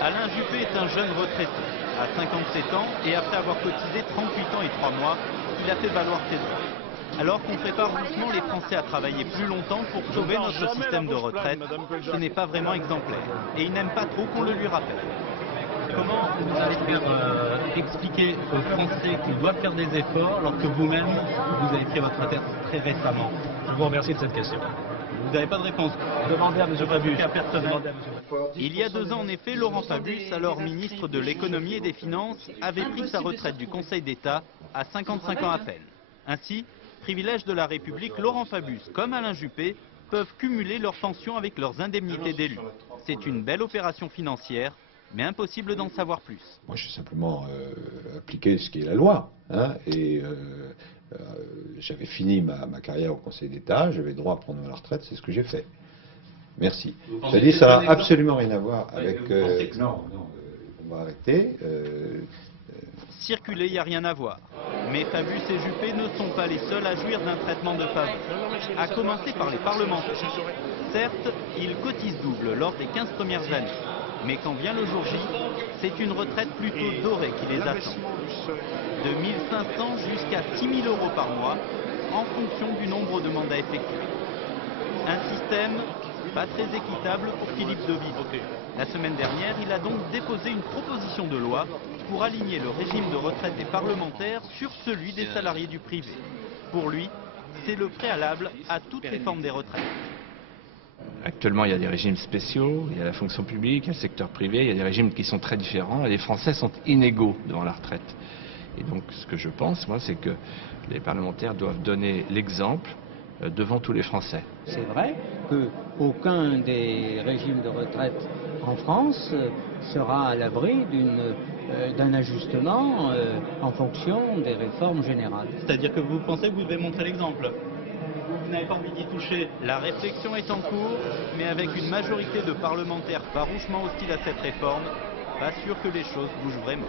Alain Juppé est un jeune retraité, à 57 ans, et après avoir cotisé 38 ans et 3 mois, il a fait valoir ses droits. Alors qu'on prépare doucement les Français à travailler plus longtemps pour sauver notre système de retraite, ce n'est pas vraiment exemplaire. Et il n'aime pas trop qu'on le lui rappelle. Comment vous allez faire expliquer aux Français qu'ils doivent faire des efforts alors que vous-même, vous avez pris votre retraite très récemment? Je vous remercie de cette question. Vous n'avez pas de réponse. Demandez à M. Fabius. Il y a 2 ans, en effet, Laurent Fabius, alors ministre de l'économie et des finances, avait pris sa retraite du Conseil d'État à 55 ans à peine. Ainsi, privilège de la République, Laurent Fabius, comme Alain Juppé, peuvent cumuler leurs pensions avec leurs indemnités d'élus. C'est une belle opération financière, mais impossible d'en savoir plus. Moi, j'ai simplement appliqué ce qui est la loi. J'avais fini ma carrière au Conseil d'État, j'avais droit à prendre ma retraite, c'est ce que j'ai fait. Merci. J'ai dit, ça n'a absolument rien à voir avec... Non, on va arrêter. Circuler, il n'y a rien à voir. Mais Fabius et Juppé ne sont pas les seuls à jouir d'un traitement de faveur, à commencer par les parlementaires. Certes, ils cotisent double lors des 15 premières années. Mais quand vient le jour J, c'est une retraite plutôt dorée qui les attend. De 1 500 jusqu'à 6 000 € par mois, en fonction du nombre de mandats effectués. Un système pas très équitable pour Philippe Devive. La semaine dernière, il a donc déposé une proposition de loi pour aligner le régime de retraite des parlementaires sur celui des salariés du privé. Pour lui, c'est le préalable à toute réforme des retraites. Actuellement, il y a des régimes spéciaux, il y a la fonction publique, il y a le secteur privé, il y a des régimes qui sont très différents et les Français sont inégaux devant la retraite. Et donc, ce que je pense, moi, c'est que les parlementaires doivent donner l'exemple devant tous les Français. C'est vrai qu'aucun des régimes de retraite en France sera à l'abri d'un ajustement en fonction des réformes générales. C'est-à-dire que vous pensez que vous devez montrer l'exemple? Vous n'avez pas envie d'y toucher? La réflexion est en cours, mais avec une majorité de parlementaires farouchement hostiles à cette réforme, pas sûr que les choses bougent vraiment.